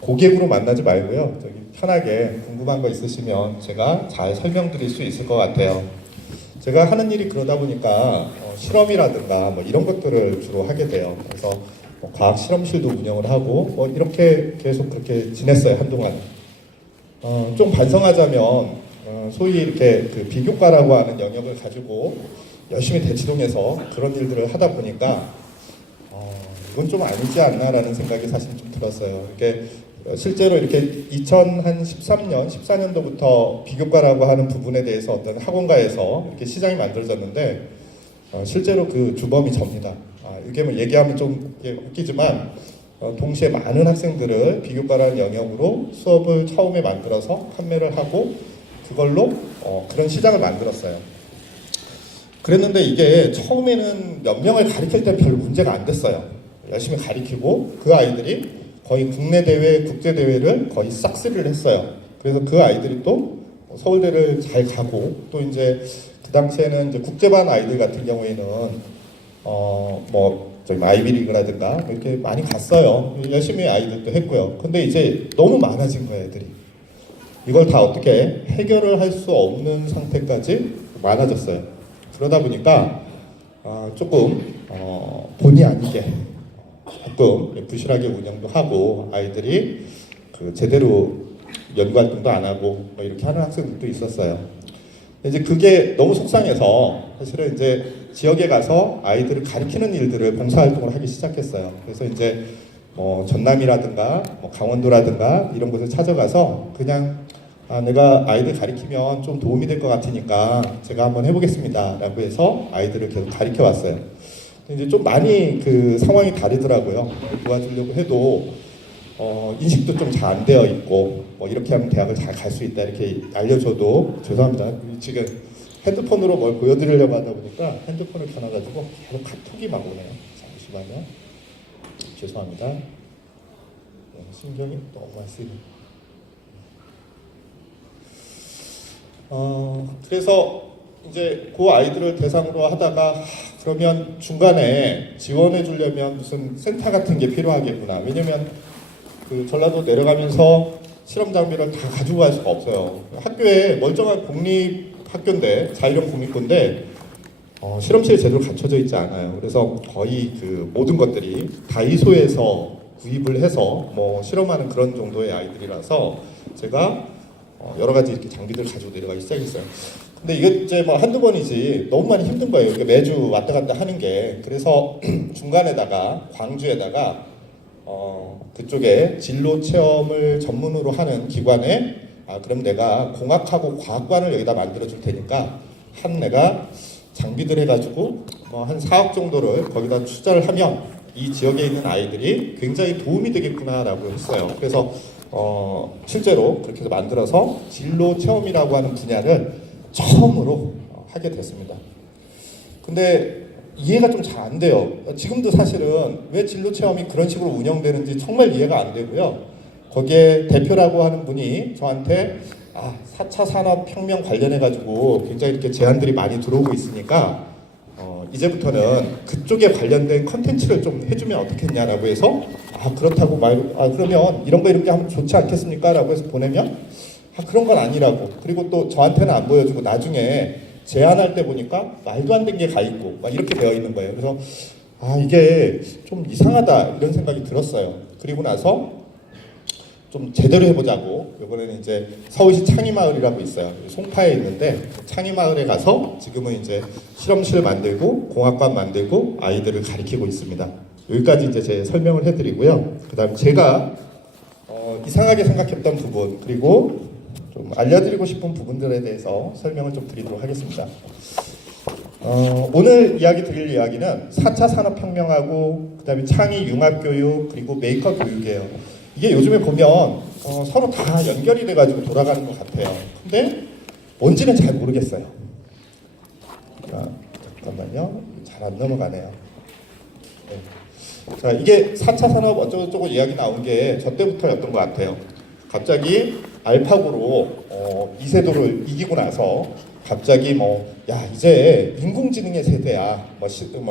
고객으로 만나지 말고요. 저기 편하게 궁금한 거 있으시면 제가 잘 설명드릴 수 있을 것 같아요. 제가 하는 일이 그러다 보니까 실험이라든가 뭐 이런 것들을 주로 하게 돼요. 그래서 과학 실험실도 운영을 하고 이렇게 계속 그렇게 지냈어요, 한동안. 좀 반성하자면 소위 이렇게 그 비교과라고 하는 영역을 가지고 열심히 대치동에서 그런 일들을 하다 보니까 이건 좀 아니지 않나라는 생각이 사실 좀 들었어요. 이게 실제로 이렇게 2013년, 14년도부터 비교과라고 하는 부분에 대해서 어떤 학원가에서 이렇게 시장이 만들어졌는데 실제로 그 주범이 접니다. 이게 뭐 얘기하면 좀 웃기지만 동시에 많은 학생들을 비교과라는 영역으로 수업을 처음에 만들어서 판매를 하고 그걸로 그런 시장을 만들었어요. 그랬는데 이게 처음에는 몇 명을 가르칠 때 별 문제가 안 됐어요. 열심히 가르치고 그 아이들이 거의 국내 대회, 국제 대회를 거의 싹쓸이를 했어요. 그래서 그 아이들이 또 서울대를 잘 가고 또 이제 그 당시에는 이제 국제반 아이들 같은 경우에는 저희 아이비리그라든가 이렇게 많이 갔어요. 열심히 아이들도 했고요. 근데 이제 너무 많아진 거예요, 애들이. 이걸 다 어떻게 해결을 할 수 없는 상태까지 많아졌어요. 그러다 보니까 조금 본의 아니게 조금 부실하게 운영도 하고 아이들이 그 제대로 연구 활동도 안 하고 이렇게 하는 학생들도 있었어요. 이제 그게 너무 속상해서 사실은 이제 지역에 가서 아이들을 가르치는 일들을 봉사활동을 하기 시작했어요. 그래서 이제 전남이라든가 강원도라든가 이런 곳을 찾아가서 그냥 내가 아이들 가르치면 좀 도움이 될 것 같으니까 제가 한번 해보겠습니다 라고 해서 아이들을 계속 가르쳐 왔어요. 이제 좀 많이 그 상황이 다르더라고요. 도와주려고 해도 인식도 좀 잘 안 되어 있고 이렇게 하면 대학을 잘 갈 수 있다 이렇게 알려줘도 죄송합니다. 지금 핸드폰으로 뭘 보여드리려고 하다 보니까 핸드폰을 켜놔가지고 계속 카톡이 막 오네요. 잠시만요. 죄송합니다. 신경이 너무 많이 쓰이네. 그래서 이제 그 아이들을 대상으로 하다가 그러면 중간에 지원해 주려면 무슨 센터 같은 게 필요하겠구나. 왜냐면 그 전라도 내려가면서 실험 장비를 다 가지고 갈 수가 없어요. 학교에 멀쩡한 공립 학교인데 자율형 공립고인데 실험실이 제대로 갖춰져 있지 않아요. 그래서 거의 그 모든 것들이 다이소에서 구입을 해서 실험하는 그런 정도의 아이들이라서 제가 여러 가지 이렇게 장비들을 가지고 내려가기 시작했어요. 근데 이게 이제 한두 번이지 너무 많이 힘든 거예요. 이게 매주 왔다 갔다 하는 게. 그래서 중간에다가 광주에다가 그쪽에 진로 체험을 전문으로 하는 기관에 그럼 내가 공학하고 과학관을 여기다 만들어 줄 테니까 내가 장비들 해가지고 한 4억 정도를 거기다 투자를 하면 이 지역에 있는 아이들이 굉장히 도움이 되겠구나라고 했어요. 그래서 실제로 그렇게 해서 만들어서 진로 체험이라고 하는 분야를 처음으로 하게 됐습니다. 근데 이해가 좀 잘 안 돼요. 지금도 사실은 왜 진로 체험이 그런 식으로 운영되는지 정말 이해가 안 되고요. 거기에 대표라고 하는 분이 저한테 4차 산업혁명 관련해가지고 굉장히 이렇게 제안들이 많이 들어오고 있으니까 이제부터는 그쪽에 관련된 컨텐츠를 좀 해주면 어떻겠냐라고 해서 그렇다고 그러면 이런 거 이렇게 하면 좋지 않겠습니까? 라고 해서 보내면 그런 건 아니라고. 그리고 또 저한테는 안 보여주고 나중에 제안할 때 보니까 말도 안 된 게 가 있고 이렇게 되어 있는 거예요. 그래서 이게 좀 이상하다 이런 생각이 들었어요. 그리고 나서 좀 제대로 해보자고 이번에는 이제 서울시 창의마을이라고 있어요. 송파에 있는데 창의마을에 가서 지금은 이제 실험실 만들고 공학관 만들고 아이들을 가르치고 있습니다. 여기까지 이제 제 설명을 해드리고요. 그다음 제가 이상하게 생각했던 부분 그리고 좀 알려드리고 싶은 부분들에 대해서 설명을 좀 드리도록 하겠습니다. 오늘 이야기 드릴 이야기는 4차 산업혁명하고 그 다음에 창의 융합교육 그리고 메이커 교육이에요. 이게 요즘에 보면 서로 다 연결이 돼가지고 돌아가는 것 같아요. 근데 뭔지는 잘 모르겠어요. 잠깐만요. 잘 안 넘어가네요. 네. 자, 이게 4차 산업 어쩌고저쩌고 이야기 나온 게 저 때부터였던 것 같아요. 갑자기 알파고로 이세돌을 이기고 나서 갑자기 이제 인공지능의 세대야,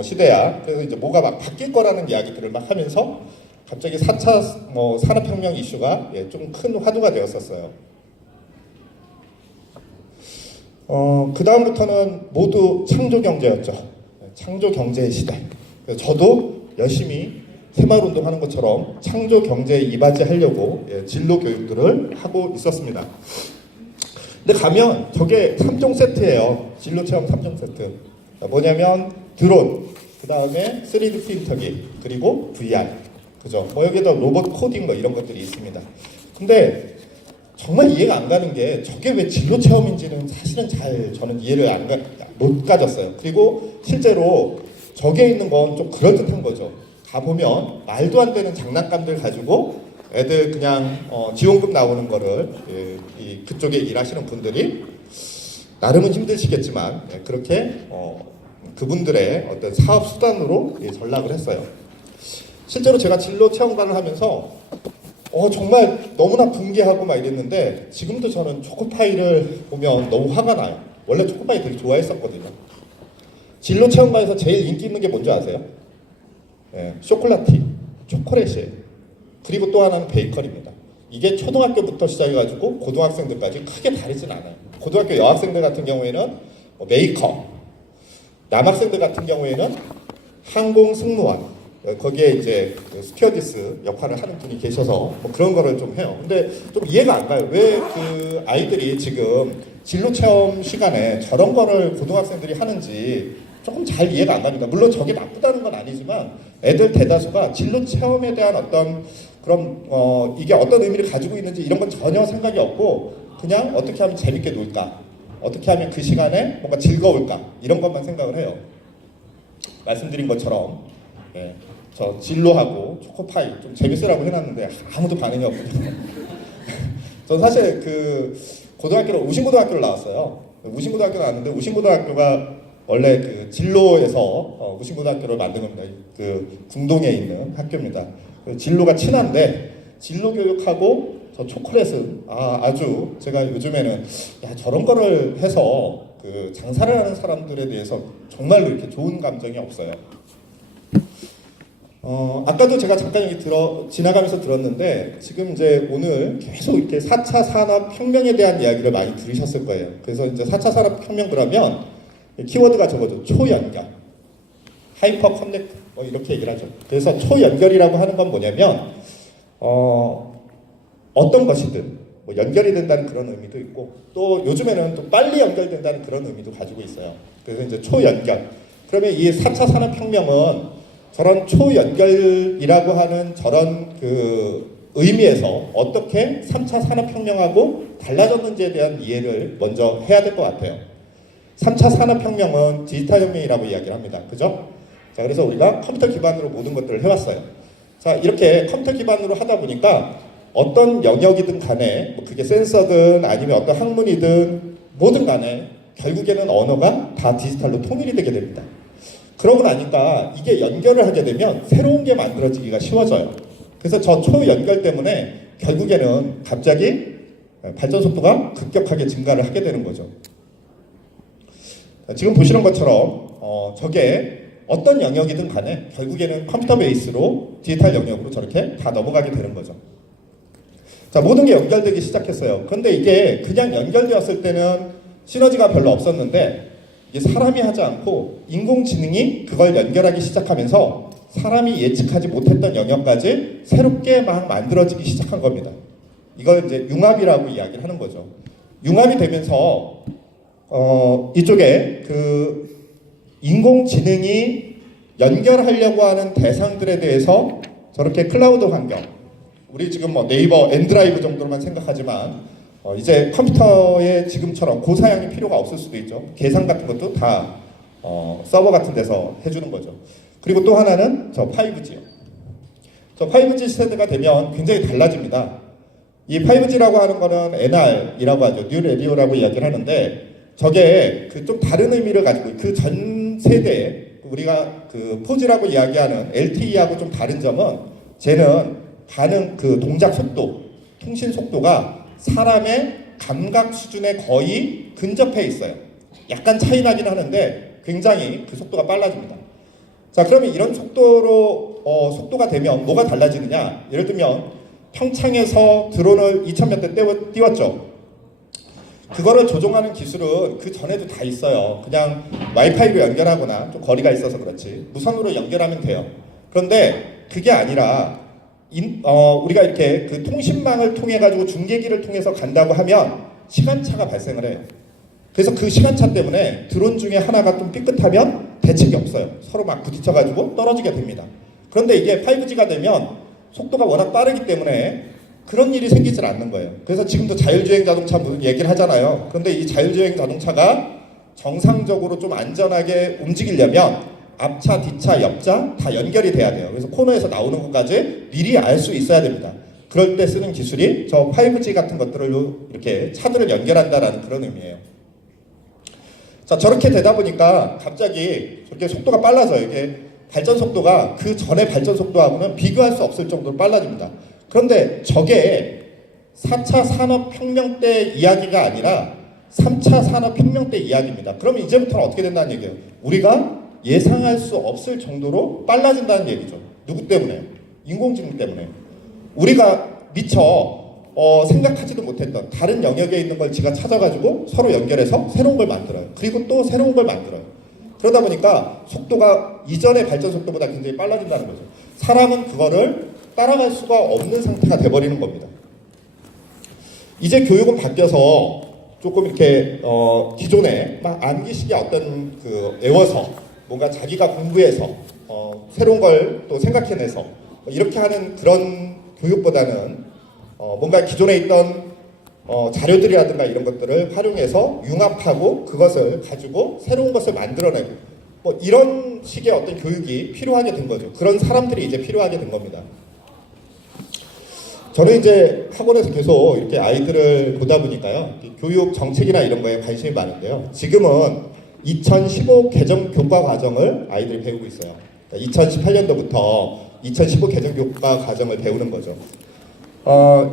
시대야. 그래서 이제 뭐가 막 바뀔 거라는 이야기들을 막 하면서 갑자기 4차 산업혁명 이슈가 좀 큰 화두가 되었었어요. 그 다음부터는 모두 창조경제였죠. 창조경제의 시대. 저도 열심히 새마을운동하는 것처럼 창조경제에 이바지하려고 진로 교육들을 하고 있었습니다. 근데 가면 저게 3종 세트예요. 진로 체험 3종 세트. 뭐냐면 드론, 그 다음에 3D 프린터기, 그리고 VR. 그죠? 여기다 로봇 코딩 이런 것들이 있습니다. 근데 정말 이해가 안 가는 게 저게 왜 진로 체험인지는 사실은 저는 이해를 못 가졌어요. 그리고 실제로 저게 있는 건 좀 그럴듯한 거죠. 가보면 말도 안 되는 장난감들 가지고 애들 그냥 지원금 나오는 거를 그쪽에 일하시는 분들이 나름은 힘드시겠지만 그렇게 그분들의 어떤 사업 수단으로 전락을 했어요. 실제로 제가 진로 체험관을 하면서 정말 너무나 분개하고 막 이랬는데 지금도 저는 초코파이를 보면 너무 화가 나요. 원래 초코파이 되게 좋아했었거든요. 진로 체험관에서 제일 인기 있는 게 뭔지 아세요? 쇼콜라티, 초콜릿이에요. 그리고 또 하나는 베이커리입니다. 이게 초등학교부터 시작해가지고 고등학생들까지 크게 다르진 않아요. 고등학교 여학생들 같은 경우에는 메이커, 남학생들 같은 경우에는 항공 승무원, 거기에 이제 스튜어디스 역할을 하는 분이 계셔서 그런 거를 좀 해요. 근데 좀 이해가 안 가요. 왜 그 아이들이 지금 진로 체험 시간에 저런 거를 고등학생들이 하는지 조금 잘 이해가 안 갑니다. 물론 저게 나쁘다는 건 아니지만 애들 대다수가 진로 체험에 대한 어떤 그런 이게 어떤 의미를 가지고 있는지 이런 건 전혀 생각이 없고 그냥 어떻게 하면 재밌게 놀까, 어떻게 하면 그 시간에 뭔가 즐거울까 이런 것만 생각을 해요. 말씀드린 것처럼 저 진로하고 초코파이 좀 재밌으라고 해놨는데 아무도 반응이 없거든요. 전 사실 그 고등학교를 우신고등학교를 나왔어요. 우신고등학교 나왔는데 우신고등학교가 원래 그 진로에서 우신고등학교를 만든 겁니다. 그 궁동에 있는 학교입니다. 그 진로가 친한데 진로 교육하고 저 초콜릿은 아주 제가 요즘에는 저런 거를 해서 그 장사를 하는 사람들에 대해서 정말로 이렇게 좋은 감정이 없어요. 아까도 제가 잠깐 여기 지나가면서 들었는데 지금 이제 오늘 계속 이렇게 4차 산업혁명에 대한 이야기를 많이 들으셨을 거예요. 그래서 이제 4차 산업혁명 그러면 키워드가 저거죠. 초연결, 하이퍼 커넥트 이렇게 얘기를 하죠. 그래서 초연결이라고 하는 건 뭐냐면 어떤 것이든 연결이 된다는 그런 의미도 있고 또 요즘에는 또 빨리 연결된다는 그런 의미도 가지고 있어요. 그래서 이제 초연결. 그러면 이 4차 산업혁명은 저런 초연결이라고 하는 저런 그 의미에서 어떻게 3차 산업혁명하고 달라졌는지에 대한 이해를 먼저 해야 될 것 같아요. 3차 산업혁명은 디지털 혁명이라고 이야기를 합니다. 그죠? 자, 그래서 우리가 컴퓨터 기반으로 모든 것들을 해왔어요. 자, 이렇게 컴퓨터 기반으로 하다 보니까 어떤 영역이든 간에 그게 센서든 아니면 어떤 학문이든 뭐든 간에 결국에는 언어가 다 디지털로 통일이 되게 됩니다. 그러고 나니까 이게 연결을 하게 되면 새로운 게 만들어지기가 쉬워져요. 그래서 저 초연결 때문에 결국에는 갑자기 발전 속도가 급격하게 증가를 하게 되는 거죠. 지금 보시는 것처럼 저게 어떤 영역이든 간에 결국에는 컴퓨터 베이스로 디지털 영역으로 저렇게 다 넘어가게 되는 거죠. 자, 모든 게 연결되기 시작했어요. 그런데 이게 그냥 연결되었을 때는 시너지가 별로 없었는데 이게 사람이 하지 않고 인공지능이 그걸 연결하기 시작하면서 사람이 예측하지 못했던 영역까지 새롭게 막 만들어지기 시작한 겁니다. 이걸 이제 융합이라고 이야기를 하는 거죠. 융합이 되면서 이쪽에 그 인공지능이 연결하려고 하는 대상들에 대해서 저렇게 클라우드 환경, 우리 지금 네이버 엔드라이브 정도로만 생각하지만 이제 컴퓨터에 지금처럼 고사양이 필요가 없을 수도 있죠. 계산 같은 것도 다 서버 같은 데서 해주는 거죠. 그리고 또 하나는 저 5G요. 저 5G 세대가 되면 굉장히 달라집니다. 이 5G라고 하는 거는 NR이라고 하죠. 뉴 라디오라고 이야기를 하는데 저게 그 좀 다른 의미를 가지고 그 전 세대에 우리가 그 4G라고 이야기하는 LTE하고 좀 다른 점은 쟤는 반응 그 동작 속도, 통신 속도가 사람의 감각 수준에 거의 근접해 있어요. 약간 차이 나긴 하는데 굉장히 그 속도가 빨라집니다. 자, 그러면 이런 속도로 속도가 되면 뭐가 달라지느냐? 예를 들면 평창에서 드론을 2000몇 대 띄웠죠. 그거를 조종하는 기술은 그 전에도 다 있어요. 그냥 와이파이로 연결하거나 좀 거리가 있어서 그렇지 무선으로 연결하면 돼요. 그런데 그게 아니라 우리가 이렇게 그 통신망을 통해 가지고 중계기를 통해서 간다고 하면 시간차가 발생을 해요. 그래서 그 시간차 때문에 드론 중에 하나가 좀 삐끗하면 대책이 없어요. 서로 막 부딪혀 가지고 떨어지게 됩니다. 그런데 이게 5G가 되면 속도가 워낙 빠르기 때문에 그런 일이 생기질 않는 거예요. 그래서 지금도 자율주행 자동차 무슨 얘기를 하잖아요. 그런데 이 자율주행 자동차가 정상적으로 좀 안전하게 움직이려면 앞차, 뒤차, 옆차 다 연결이 돼야 돼요. 그래서 코너에서 나오는 것까지 미리 알 수 있어야 됩니다. 그럴 때 쓰는 기술이 저 5G 같은 것들로 이렇게 차들을 연결한다라는 그런 의미예요. 자, 저렇게 되다 보니까 갑자기 저렇게 속도가 빨라져요. 이게 발전 속도가 그 전에 발전 속도하고는 비교할 수 없을 정도로 빨라집니다. 그런데 저게 4차 산업혁명 때 이야기가 아니라 3차 산업혁명 때 이야기입니다. 그러면 이제부터는 어떻게 된다는 얘기예요? 우리가 예상할 수 없을 정도로 빨라진다는 얘기죠. 누구 때문에? 인공지능 때문에. 우리가 미처 생각하지도 못했던 다른 영역에 있는 걸 지가 찾아가지고 서로 연결해서 새로운 걸 만들어요. 그리고 또 새로운 걸 만들어요. 그러다 보니까 속도가 이전의 발전 속도보다 굉장히 빨라진다는 거죠. 사람은 그거를 따라갈 수가 없는 상태가 돼버리는 겁니다. 이제 교육은 바뀌어서 조금 이렇게 기존에 막 암기식의 어떤 그 외워서 뭔가 자기가 공부해서 새로운 걸 또 생각해내서 이렇게 하는 그런 교육보다는 뭔가 기존에 있던 자료들이라든가 이런 것들을 활용해서 융합하고 그것을 가지고 새로운 것을 만들어내고 뭐 이런 식의 어떤 교육이 필요하게 된 거죠. 그런 사람들이 이제 필요하게 된 겁니다. 저는 이제 학원에서 계속 이렇게 아이들을 보다 보니까요, 교육 정책이나 이런 거에 관심이 많은데요. 지금은 2015 개정 교과 과정을 아이들이 배우고 있어요. 그러니까 2018년도부터 2015 개정 교과 과정을 배우는 거죠.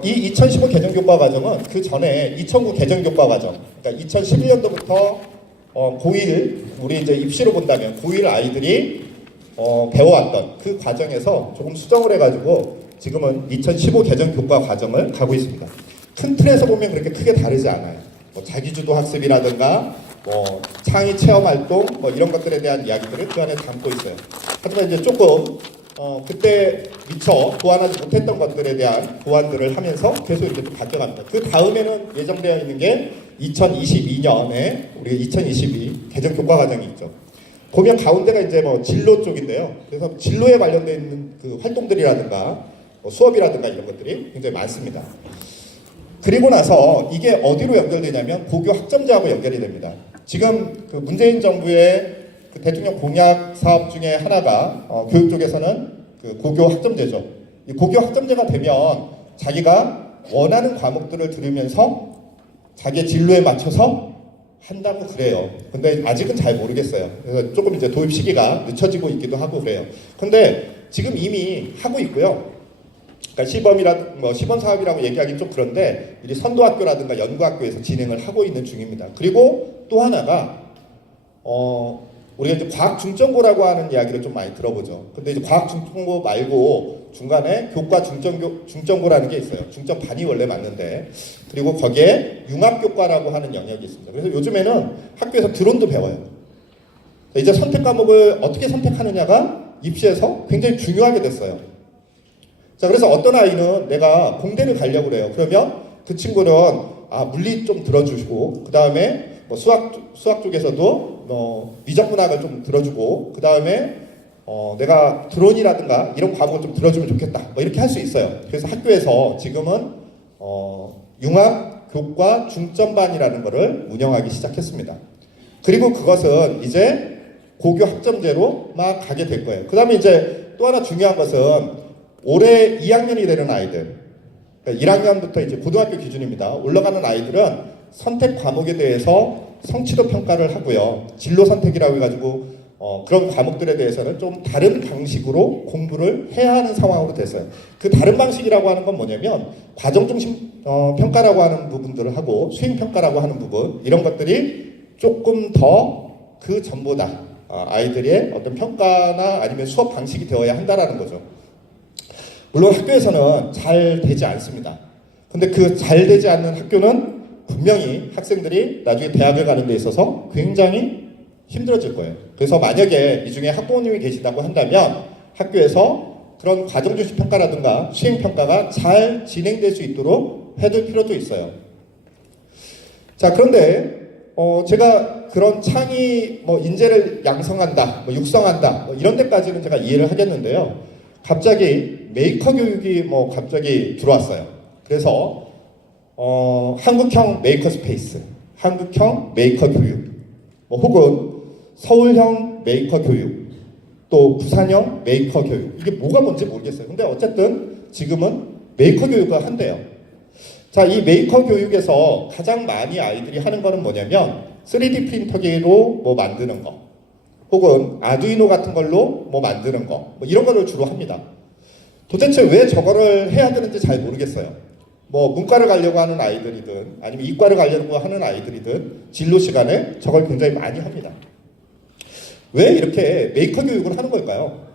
이 2015 개정 교과 과정은 그 전에 2009 개정 교과 과정, 그러니까 2011년도부터 고1 우리 이제 입시로 본다면 고1 아이들이 배워왔던 그 과정에서 조금 수정을 해가지고 지금은 2015 개정 교과 과정을 가고 있습니다. 큰 틀에서 보면 그렇게 크게 다르지 않아요. 뭐 자기주도 학습이라든가 뭐 창의 체험 활동 뭐 이런 것들에 대한 이야기들을 그 안에 담고 있어요. 하지만 이제 조금 그때 미처 보완하지 못했던 것들에 대한 보완들을 하면서 계속 이렇게 좀 바뀌어갑니다. 그 다음에는 예정되어 있는 게 2022년에 우리 2022 개정 교과 과정이 있죠. 보면 가운데가 이제 뭐 진로 쪽인데요. 그래서 진로에 관련되어 있는 그 활동들이라든가 수업이라든가 이런 것들이 굉장히 많습니다. 그리고 나서 이게 어디로 연결되냐면 고교 학점제하고 연결이 됩니다. 지금 그 문재인 정부의 그 대통령 공약 사업 중에 하나가 교육 쪽에서는 그 고교 학점제죠. 이 고교 학점제가 되면 자기가 원하는 과목들을 들으면서 자기의 진로에 맞춰서 한다고 그래요. 근데 아직은 잘 모르겠어요. 그래서 조금 이제 도입 시기가 늦춰지고 있기도 하고 그래요. 근데 지금 이미 하고 있고요. 그러니까 시범 사업이라고 얘기하기 좀 그런데 이 선도학교라든가 연구학교에서 진행을 하고 있는 중입니다. 그리고 또 하나가 우리가 이제 과학 중점고라고 하는 이야기를 좀 많이 들어보죠. 근데 이제 과학 중점고 말고 중간에 교과 중점고라는 게 있어요. 중점반이 원래 맞는데 그리고 거기에 융합교과라고 하는 영역이 있습니다. 그래서 요즘에는 학교에서 드론도 배워요. 이제 선택 과목을 어떻게 선택하느냐가 입시에서 굉장히 중요하게 됐어요. 자, 그래서 어떤 아이는 내가 공대를 가려고 그래요. 그러면 그 친구는 물리 좀 들어주시고 그 다음에 뭐 수학 쪽에서도 미적분학을 좀 들어주고 그 다음에 내가 드론이라든가 이런 과목을 좀 들어주면 좋겠다. 뭐 이렇게 할 수 있어요. 그래서 학교에서 지금은 융합 교과 중점반이라는 것을 운영하기 시작했습니다. 그리고 그것은 이제 고교 학점제로 막 가게 될 거예요. 그 다음에 이제 또 하나 중요한 것은 올해 2학년이 되는 아이들, 그러니까 1학년부터 이제 고등학교 기준입니다. 올라가는 아이들은 선택 과목에 대해서 성취도 평가를 하고요. 진로 선택이라고 해가지고 그런 과목들에 대해서는 좀 다른 방식으로 공부를 해야 하는 상황으로 됐어요. 그 다른 방식이라고 하는 건 뭐냐면 과정 중심 평가라고 하는 부분들을 하고 수행 평가라고 하는 부분 이런 것들이 조금 더 그 전보다 아이들의 어떤 평가나 아니면 수업 방식이 되어야 한다라는 거죠. 물론 학교에서는 잘 되지 않습니다. 근데 그 잘 되지 않는 학교는 분명히 학생들이 나중에 대학을 가는 데 있어서 굉장히 힘들어질 거예요. 그래서 만약에 이 중에 학부모님이 계시다고 한다면 학교에서 그런 과정중심 평가라든가 수행평가가 잘 진행될 수 있도록 해둘 필요도 있어요. 자, 그런데 제가 그런 창의 인재를 양성한다, 육성한다 이런 데까지는 제가 이해를 하겠는데요. 갑자기 메이커 교육이 갑자기 들어왔어요. 그래서 한국형 메이커 스페이스, 한국형 메이커 교육, 혹은 서울형 메이커 교육, 또 부산형 메이커 교육, 이게 뭐가 뭔지 모르겠어요. 근데 어쨌든 지금은 메이커 교육을 한대요. 자, 이 메이커 교육에서 가장 많이 아이들이 하는 거는 뭐냐면 3D 프린터기로 만드는 거, 혹은 아두이노 같은 걸로 만드는 거, 이런 거를 주로 합니다. 도대체 왜 저거를 해야 되는지 잘 모르겠어요. 문과를 가려고 하는 아이들이든 아니면 이과를 가려고 하는 아이들이든 진로 시간에 저걸 굉장히 많이 합니다. 왜 이렇게 메이커 교육을 하는 걸까요?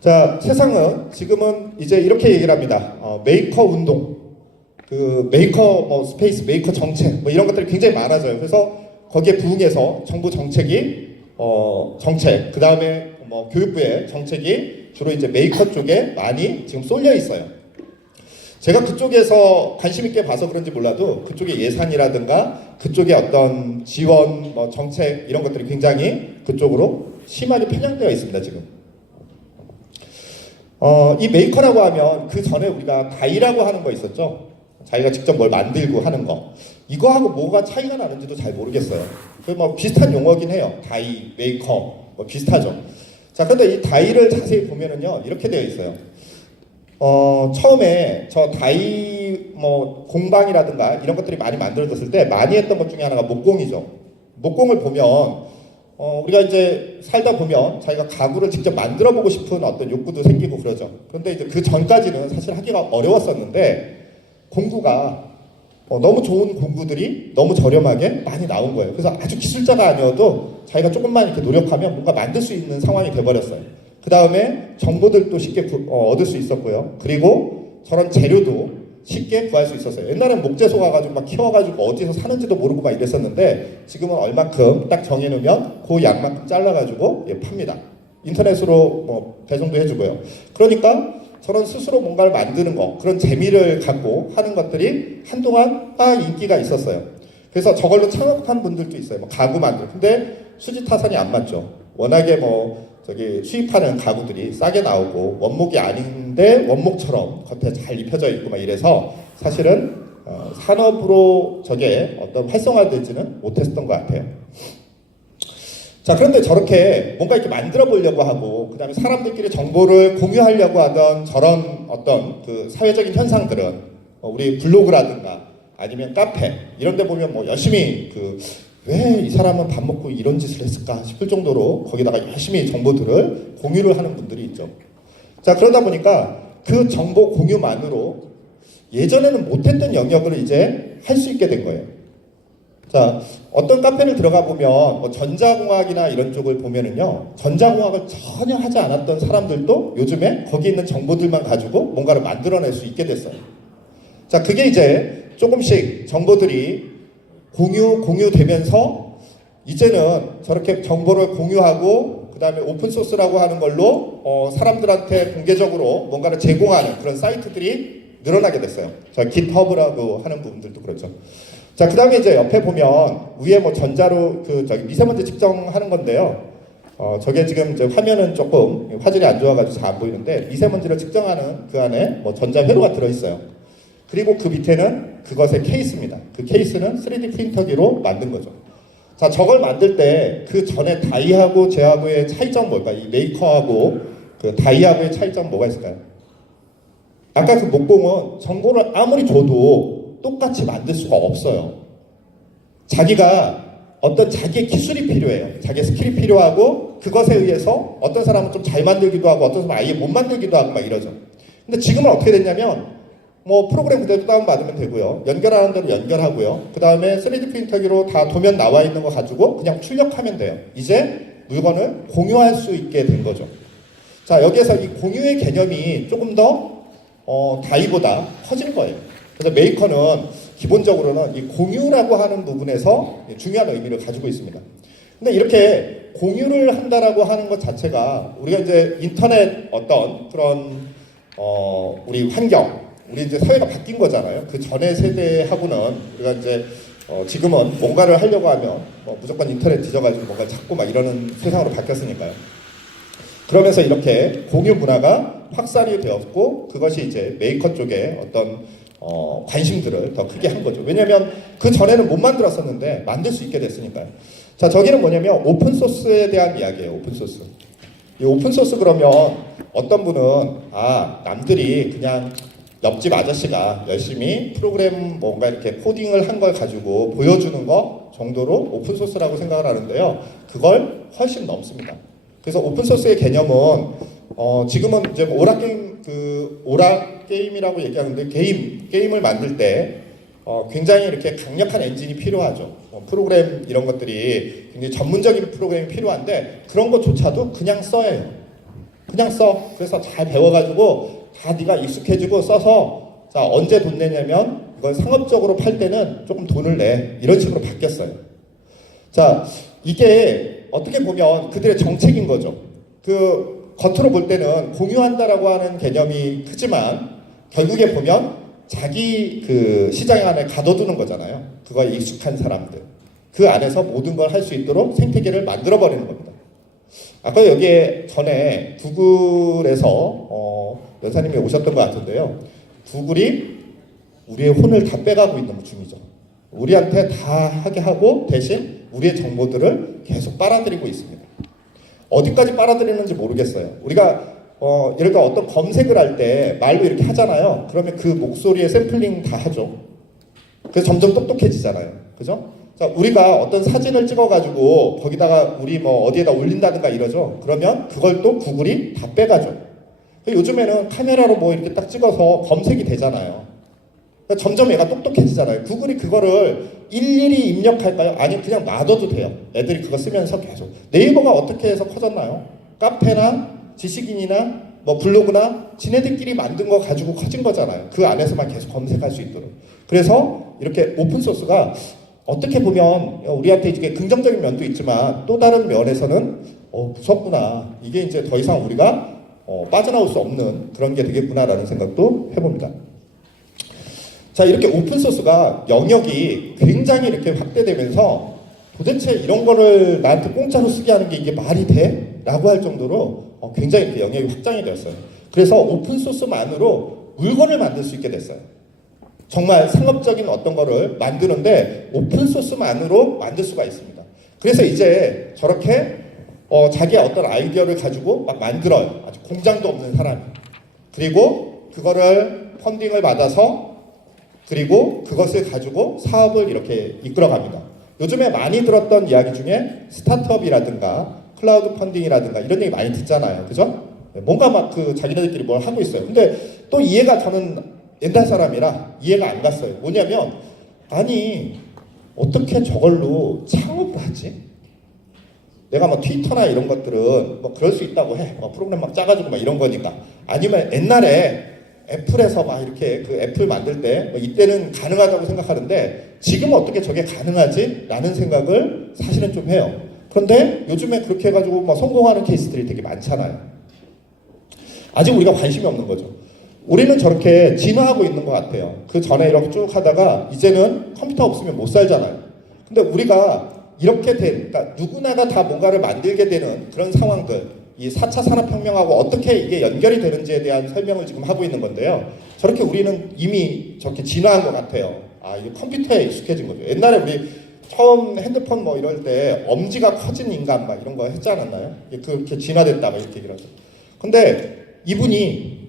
자, 세상은 지금은 이제 이렇게 얘기를 합니다. 메이커 운동, 그 메이커 스페이스, 메이커 정책 이런 것들이 굉장히 많아져요. 그래서 거기에 부응해서 정부 정책이 정책, 그 다음에 교육부의 정책이 주로 이제 메이커 쪽에 많이 지금 쏠려 있어요. 제가 그쪽에서 관심 있게 봐서 그런지 몰라도 그쪽의 예산이라든가 그쪽의 어떤 지원, 정책 이런 것들이 굉장히 그쪽으로 심하게 편향되어 있습니다, 지금. 이 메이커라고 하면 그 전에 우리가 다이라고 하는 거 있었죠? 자기가 직접 뭘 만들고 하는 거. 이거하고 뭐가 차이가 나는지도 잘 모르겠어요. 비슷한 용어긴 해요. 다이, 메이커, 비슷하죠. 자, 근데 이 다이를 자세히 보면은요, 이렇게 되어 있어요. 처음에 저 다이 공방이라든가 이런 것들이 많이 만들어졌을 때 많이 했던 것 중에 하나가 목공이죠. 목공을 보면 우리가 이제 살다 보면 자기가 가구를 직접 만들어 보고 싶은 어떤 욕구도 생기고 그러죠. 그런데 이제 그 전까지는 사실 하기가 어려웠었는데 공구가 너무 좋은 공구들이 너무 저렴하게 많이 나온 거예요. 그래서 아주 기술자가 아니어도 자기가 조금만 이렇게 노력하면 뭔가 만들 수 있는 상황이 돼버렸어요. 그 다음에 정보들도 쉽게 얻을 수 있었고요. 그리고 저런 재료도 쉽게 구할 수 있었어요. 옛날엔 목재소 가가지고 막 키워가지고 어디서 사는지도 모르고 막 이랬었는데 지금은 얼마큼 딱 정해놓으면 그 양만큼 잘라가지고 팝니다. 인터넷으로 배송도 해주고요. 그러니까 저런 스스로 뭔가를 만드는 거, 그런 재미를 갖고 하는 것들이 한동안 인기가 있었어요. 그래서 저걸로 창업한 분들도 있어요. 가구 만들고. 근데 수지타산이 안 맞죠. 워낙에 수입하는 가구들이 싸게 나오고 원목이 아닌데 원목처럼 겉에 잘 입혀져 있고 막 이래서 사실은 산업으로 저게 어떤 활성화되지는 못했던 것 같아요. 자, 그런데 저렇게 뭔가 이렇게 만들어 보려고 하고 그 다음에 사람들끼리 정보를 공유하려고 하던 저런 어떤 그 사회적인 현상들은 우리 블로그라든가 아니면 카페 이런 데 보면 열심히 왜 이 사람은 밥 먹고 이런 짓을 했을까 싶을 정도로 거기다가 열심히 정보들을 공유를 하는 분들이 있죠. 자, 그러다 보니까 그 정보 공유만으로 예전에는 못했던 영역을 이제 할 수 있게 된 거예요. 자, 어떤 카페를 들어가 보면 전자공학이나 이런 쪽을 보면은요, 전자공학을 전혀 하지 않았던 사람들도 요즘에 거기 있는 정보들만 가지고 뭔가를 만들어낼 수 있게 됐어요. 자, 그게 이제 조금씩 정보들이 공유되면서 이제는 저렇게 정보를 공유하고 그 다음에 오픈소스라고 하는 걸로 사람들한테 공개적으로 뭔가를 제공하는 그런 사이트들이 늘어나게 됐어요. 자, 깃허브라고 하는 부분들도 그렇죠. 자, 그 다음에 이제 옆에 보면 위에 전자로 미세먼지 측정하는 건데요. 저게 지금 이제 화면은 조금 화질이 안 좋아가지고 잘 안 보이는데 미세먼지를 측정하는 그 안에 전자 회로가 들어있어요. 그리고 그 밑에는 그것의 케이스입니다. 그 케이스는 3D 프린터기로 만든 거죠. 자, 저걸 만들 때 그 전에 다이하고 제하고의 차이점 뭘까? 이 메이커하고 그 다이하고의 차이점 뭐가 있을까요? 아까 그 목공은 정보를 아무리 줘도 똑같이 만들 수가 없어요. 자기가 어떤 자기의 기술이 필요해요. 자기의 스킬이 필요하고 그것에 의해서 어떤 사람은 좀 잘 만들기도 하고 어떤 사람은 아예 못 만들기도 하고 막 이러죠. 근데 지금은 어떻게 됐냐면 프로그램 그대로 다운받으면 되고요. 연결하는 대로 연결하고요. 그 다음에 3D 프린터기로 다 도면 나와 있는 거 가지고 그냥 출력하면 돼요. 이제 물건을 공유할 수 있게 된 거죠. 자, 여기에서 이 공유의 개념이 조금 더 다이보다 커진 거예요. 그래서 메이커는 기본적으로는 이 공유라고 하는 부분에서 중요한 의미를 가지고 있습니다. 근데 이렇게 공유를 한다라고 하는 것 자체가 우리가 이제 인터넷 어떤 그런 우리 환경, 우리 이제 사회가 바뀐 거잖아요. 그 전의 세대하고는 우리가 이제 지금은 뭔가를 하려고 하면 무조건 인터넷 뒤져가지고 뭔가를 찾고 막 이러는 세상으로 바뀌었으니까요. 그러면서 이렇게 공유 문화가 확산이 되었고 그것이 이제 메이커 쪽에 어떤 관심들을 더 크게 한 거죠. 왜냐하면 그 전에는 못 만들었었는데 만들 수 있게 됐으니까요. 자, 저기는 뭐냐면 오픈소스에 대한 이야기예요. 오픈소스. 이 오픈소스 그러면 어떤 분은 남들이 그냥 옆집 아저씨가 열심히 프로그램 뭔가 이렇게 코딩을 한 걸 가지고 보여주는 거 정도로 오픈소스라고 생각을 하는데요. 그걸 훨씬 넘습니다. 그래서 오픈소스의 개념은 지금은 이제 오락 게임이라고 얘기하는데 게임을 만들 때 굉장히 이렇게 강력한 엔진이 필요하죠. 프로그램 이런 것들이 굉장히 전문적인 프로그램이 필요한데 그런 것조차도 그냥 써요. 그냥 써. 그래서 잘 배워가지고 다 네가 익숙해지고 써서 자 언제 돈 내냐면 이걸 상업적으로 팔 때는 조금 돈을 내. 이런 식으로 바뀌었어요. 자, 이게 어떻게 보면 그들의 정책인 거죠. 그 겉으로 볼 때는 공유한다라고 하는 개념이 크지만 결국에 보면 자기 그 시장 안에 가둬두는 거잖아요. 그거에 익숙한 사람들. 그 안에서 모든 걸 할 수 있도록 생태계를 만들어버리는 겁니다. 아까 여기에 전에 구글에서 연사님이 오셨던 것 같은데요. 구글이 우리의 혼을 다 빼가고 있는 중이죠. 우리한테 다 하게 하고 대신 우리의 정보들을 계속 빨아들이고 있습니다. 어디까지 빨아들이는지 모르겠어요. 우리가 예를 들어 어떤 검색을 할 때 말로 이렇게 하잖아요. 그러면 그 목소리에 샘플링 다 하죠. 그래서 점점 똑똑해지잖아요. 그죠? 자, 우리가 어떤 사진을 찍어가지고 거기다가 우리 뭐 어디에다 올린다든가 이러죠. 그러면 그걸 또 구글이 다 빼가죠. 요즘에는 카메라로 뭐 이렇게 딱 찍어서 검색이 되잖아요. 그러니까 점점 얘가 똑똑해지잖아요. 구글이 그거를 일일이 입력할까요? 아니 그냥 놔둬도 돼요. 애들이 그거 쓰면서 계속. 네이버가 어떻게 해서 커졌나요? 카페나 지식인이나 뭐 블로그나 지네들끼리 만든 거 가지고 커진 거잖아요. 그 안에서만 계속 검색할 수 있도록. 그래서 이렇게 오픈소스가 어떻게 보면 우리한테 이게 긍정적인 면도 있지만 또 다른 면에서는 무섭구나. 이게 이제 더 이상 우리가 빠져나올 수 없는 그런 게 되겠구나라는 생각도 해봅니다. 자, 이렇게 오픈소스가 영역이 굉장히 이렇게 확대되면서 도대체 이런 거를 나한테 공짜로 쓰게 하는 게 이게 말이 돼? 라고 할 정도로 굉장히 이렇게 영역이 확장이 되었어요. 그래서 오픈소스만으로 물건을 만들 수 있게 됐어요. 정말 상업적인 어떤 거를 만드는데 오픈소스만으로 만들 수가 있습니다. 그래서 이제 저렇게 자기의 어떤 아이디어를 가지고 막 만들어요. 아주 공장도 없는 사람이. 그리고 그거를 펀딩을 받아서 그리고 그것을 가지고 사업을 이렇게 이끌어갑니다. 요즘에 많이 들었던 이야기 중에 스타트업이라든가 클라우드 펀딩이라든가 이런 얘기 많이 듣잖아요. 그죠? 뭔가 막 그 자기네들끼리 뭘 하고 있어요. 근데 또 이해가 저는 옛날 사람이라 이해가 안 갔어요. 뭐냐면 아니 어떻게 저걸로 창업을 하지? 내가 뭐 트위터나 이런 것들은 뭐 그럴 수 있다고 해. 뭐 프로그램 막 짜가지고 막 이런 거니까. 아니면 옛날에 애플에서 막 이렇게 그 애플 만들 때 뭐 이때는 가능하다고 생각하는데 지금 어떻게 저게 가능하지? 라는 생각을 사실은 좀 해요. 그런데 요즘에 그렇게 해가지고 뭐 성공하는 케이스들이 되게 많잖아요. 아직 우리가 관심이 없는 거죠. 우리는 저렇게 진화하고 있는 것 같아요. 그 전에 이렇게 쭉 하다가 이제는 컴퓨터 없으면 못 살잖아요. 근데 우리가 이렇게 그러니까 누구나가 다 뭔가를 만들게 되는 그런 상황들, 이 4차 산업혁명하고 어떻게 이게 연결이 되는지에 대한 설명을 지금 하고 있는 건데요. 저렇게 우리는 이미 저렇게 진화한 것 같아요. 이게 컴퓨터에 익숙해진 거죠. 옛날에 우리 처음 핸드폰 뭐 이럴 때 엄지가 커진 인간 막 이런 거 했지 않았나요? 그렇게 진화됐다 막 이렇게 얘기를 하죠. 근데 이분이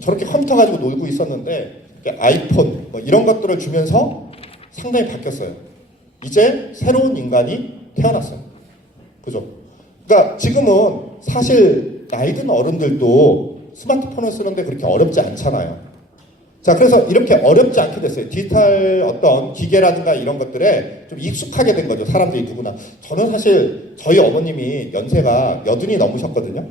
저렇게 컴퓨터 가지고 놀고 있었는데 아이폰 뭐 이런 것들을 주면서 상당히 바뀌었어요. 이제 새로운 인간이 태어났어요. 그죠? 그러니까 지금은 사실 나이 든 어른들도 스마트폰을 쓰는데 그렇게 어렵지 않잖아요. 자, 그래서 이렇게 어렵지 않게 됐어요. 디지털 어떤 기계라든가 이런 것들에 좀 익숙하게 된 거죠. 사람들이 누구나. 저는 사실 저희 어머님이 연세가 80이 넘으셨거든요.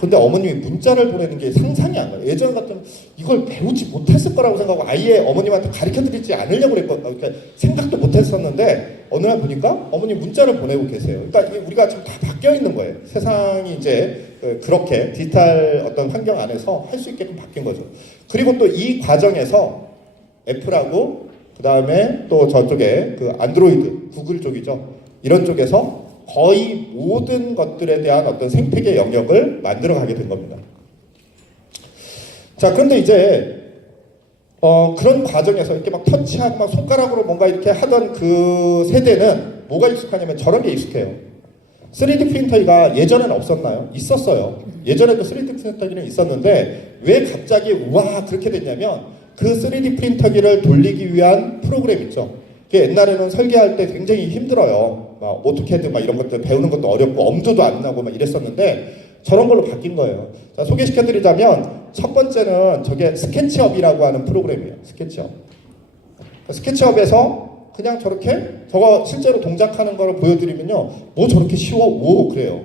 근데 어머님이 문자를 보내는 게 상상이 안 가요. 예전 같으면 이걸 배우지 못했을 거라고 생각하고 아예 어머님한테 가르쳐 드리지 않으려고 그랬거든요. 그러니까 생각도 못 했었는데 어느 날 보니까 어머님 문자를 보내고 계세요. 그러니까 이게 우리가 지금 다 바뀌어 있는 거예요. 세상이 이제 그렇게 디지털 어떤 환경 안에서 할 수 있게끔 바뀐 거죠. 그리고 또 이 과정에서 애플하고 그 다음에 또 저쪽에 그 안드로이드, 구글 쪽이죠. 이런 쪽에서 거의 모든 것들에 대한 어떤 생태계 영역을 만들어 가게 된 겁니다. 자, 그런데 이제 그런 과정에서 이렇게 막 터치하고 막 손가락으로 뭔가 이렇게 하던 그 세대는 뭐가 익숙하냐면 저런 게 익숙해요. 3D 프린터기가 예전에는 없었나요? 있었어요. 예전에도 3D 프린터기는 있었는데 왜 갑자기 와 그렇게 됐냐면 그 3D 프린터기를 돌리기 위한 프로그램 있죠. 옛날에는 설계할 때 굉장히 힘들어요. 막 오토캐드 막 이런 것들 배우는 것도 어렵고 엄두도 안 나고 막 이랬었는데 저런 걸로 바뀐 거예요. 자, 소개시켜드리자면 첫 번째는 저게 스케치업이라고 하는 프로그램이에요. 스케치업. 스케치업에서 그냥 저렇게 저거 실제로 동작하는 거를 보여드리면요. 뭐 저렇게 쉬워? 오 그래요.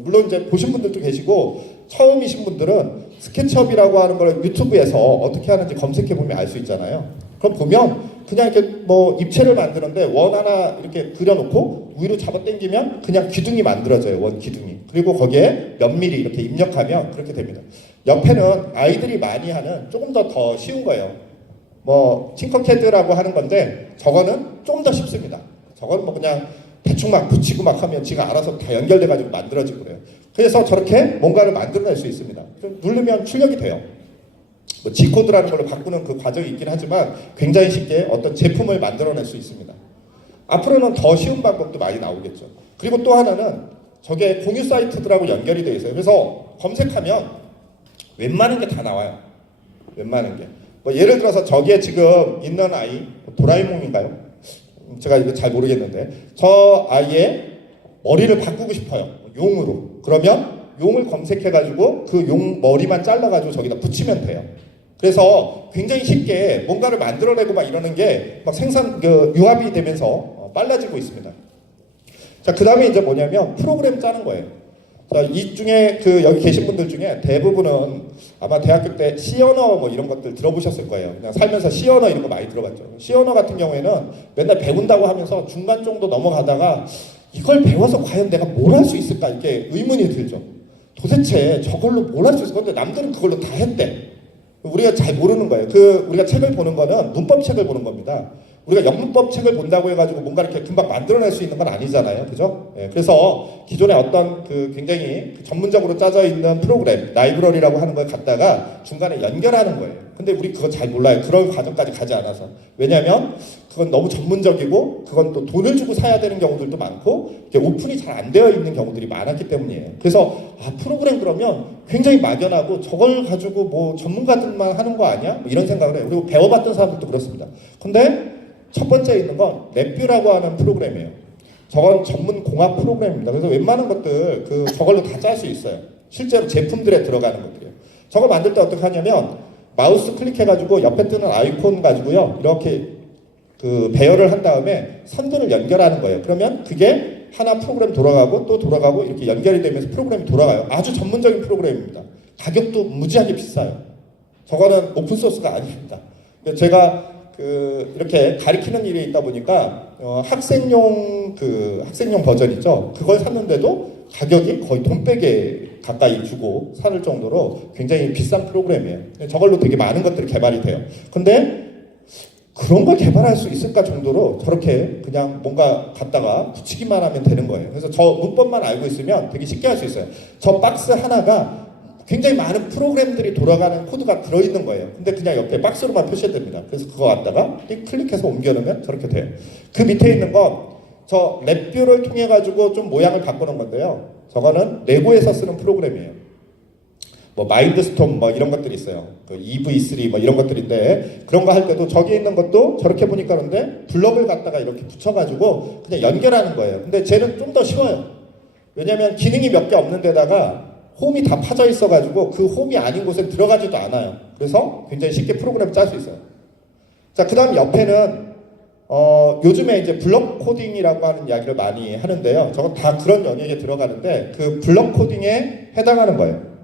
물론 이제 보신 분들도 계시고 처음이신 분들은 스케치업이라고 하는 걸 유튜브에서 어떻게 하는지 검색해 보면 알 수 있잖아요. 그럼 보면 그냥 이렇게 뭐 입체를 만드는데 원 하나 이렇게 그려놓고 위로 잡아당기면 그냥 기둥이 만들어져요. 원 기둥이. 그리고 거기에 몇 미리 이렇게 입력하면 그렇게 됩니다. 옆에는 아이들이 많이 하는 조금 더 쉬운 거예요. 뭐 팅커캐드라고 하는 건데 저거는 좀 더 쉽습니다. 저거는 뭐 그냥 대충 막 붙이고 막 하면 지가 알아서 다 연결돼 가지고 만들어지고 그래요. 그래서 저렇게 뭔가를 만들어낼 수 있습니다. 누르면 출력이 돼요. 뭐 G코드라는 걸로 바꾸는 그 과정이 있긴 하지만 굉장히 쉽게 어떤 제품을 만들어낼 수 있습니다. 앞으로는 더 쉬운 방법도 많이 나오겠죠. 그리고 또 하나는 저게 공유 사이트들하고 연결이 되어 있어요. 그래서 검색하면 웬만한 게 다 나와요. 웬만한 게. 뭐 예를 들어서 저기에 지금 있는 아이 도라에몽인가요? 제가 이거 잘 모르겠는데 저 아이의 머리를 바꾸고 싶어요. 용으로. 그러면 용을 검색해가지고 그 용 머리만 잘라가지고 저기다 붙이면 돼요. 그래서 굉장히 쉽게 뭔가를 만들어내고 막 이러는 게 막 융합이 되면서 빨라지고 있습니다. 자, 그 다음에 이제 뭐냐면 프로그램 짜는 거예요. 자, 이 중에 여기 계신 분들 중에 대부분은 아마 대학교 때 C 언어 뭐 이런 것들 들어보셨을 거예요. 그냥 살면서 C 언어 이런 거 많이 들어봤죠. C 언어 같은 경우에는 맨날 배운다고 하면서 중간 정도 넘어가다가 이걸 배워서 과연 내가 뭘 할 수 있을까 이렇게 의문이 들죠. 도대체 저걸로 뭘 할 수 있을 건데 남들은 그걸로 다 했대. 우리가 잘 모르는 거예요. 우리가 책을 보는 거는 문법 책을 보는 겁니다. 우리가 영문법 책을 본다고 해가지고 뭔가 이렇게 금방 만들어낼 수 있는 건 아니잖아요. 그죠? 예, 그래서 기존에 어떤 굉장히 전문적으로 짜져 있는 프로그램, 라이브러리라고 하는 걸 갖다가 중간에 연결하는 거예요. 근데 우리 그거 잘 몰라요. 그런 과정까지 가지 않아서. 왜냐면 그건 너무 전문적이고 그건 또 돈을 주고 사야 되는 경우들도 많고 오픈이 잘 안 되어 있는 경우들이 많았기 때문이에요. 그래서 프로그램 그러면 굉장히 막연하고 저걸 가지고 뭐 전문가들만 하는 거 아니야? 뭐 이런 생각을 해요. 그리고 배워봤던 사람들도 그렇습니다. 근데 첫 번째 있는 건 랩뷰라고 하는 프로그램이에요. 저건 전문 공학 프로그램입니다. 그래서 웬만한 것들 저걸로 다 짤 수 있어요. 실제로 제품들에 들어가는 것들이에요. 저거 만들 때 어떻게 하냐면 마우스 클릭해가지고 옆에 뜨는 아이콘 가지고요. 이렇게 배열을 한 다음에 선들을 연결하는 거예요. 그러면 그게 하나 프로그램 돌아가고 또 돌아가고 이렇게 연결이 되면서 프로그램이 돌아가요. 아주 전문적인 프로그램입니다. 가격도 무지하게 비싸요. 저거는 오픈소스가 아닙니다. 제가 이렇게 가리키는 일이 있다 보니까 학생용 버전이죠. 그걸 샀는데도 가격이 거의 돈백에 가까이 주고 사는 정도로 굉장히 비싼 프로그램이에요. 저걸로 되게 많은 것들이 개발이 돼요. 근데 그런 걸 개발할 수 있을까 정도로 저렇게 그냥 뭔가 갖다가 붙이기만 하면 되는 거예요. 그래서 저 문법만 알고 있으면 되게 쉽게 할 수 있어요. 저 박스 하나가 굉장히 많은 프로그램들이 돌아가는 코드가 들어있는 거예요. 근데 그냥 옆에 박스로만 표시됩니다. 그래서 그거 갖다가 클릭해서 옮겨놓으면 저렇게 돼요. 그 밑에 있는 건 저 랩뷰를 통해 가지고 좀 모양을 바꾸는 건데요. 저거는 레고에서 쓰는 프로그램이에요. 뭐 마인드스톰 뭐 이런 것들이 있어요. EV3 뭐 이런 것들인데 그런 거 할 때도 저기 있는 것도 저렇게 보니까 그런데 블럭을 갖다가 이렇게 붙여가지고 그냥 연결하는 거예요. 근데 쟤는 좀 더 쉬워요. 왜냐면 기능이 몇 개 없는 데다가 홈이 다 파져 있어가지고 그 홈이 아닌 곳에 들어가지도 않아요. 그래서 굉장히 쉽게 프로그램을 짤 수 있어요. 자, 그 다음 옆에는 요즘에 이제 블럭 코딩이라고 하는 이야기를 많이 하는데요. 저건 다 그런 영역에 들어가는데 그 블럭 코딩에 해당하는 거예요.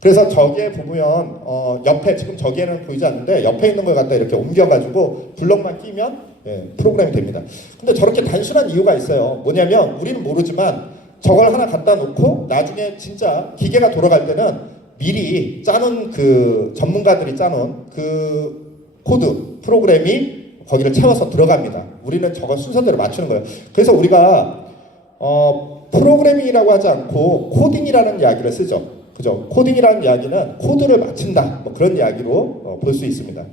그래서 저기에 보면 옆에 지금 저기에는 보이지 않는데 옆에 있는 걸 갖다 이렇게 옮겨가지고 블럭만 끼면 프로그램이 됩니다. 근데 저렇게 단순한 이유가 있어요. 뭐냐면 우리는 모르지만 저걸 하나 갖다 놓고 나중에 진짜 기계가 돌아갈 때는 미리 짜놓은 그 전문가들이 짜놓은 그 코드 프로그램이 거기를 채워서 들어갑니다. 우리는 저걸 순서대로 맞추는 거예요. 그래서 우리가 프로그래밍이라고 하지 않고 코딩이라는 이야기를 쓰죠. 그죠? 코딩이라는 이야기는 코드를 맞춘다. 뭐 그런 이야기로 볼 수 있습니다.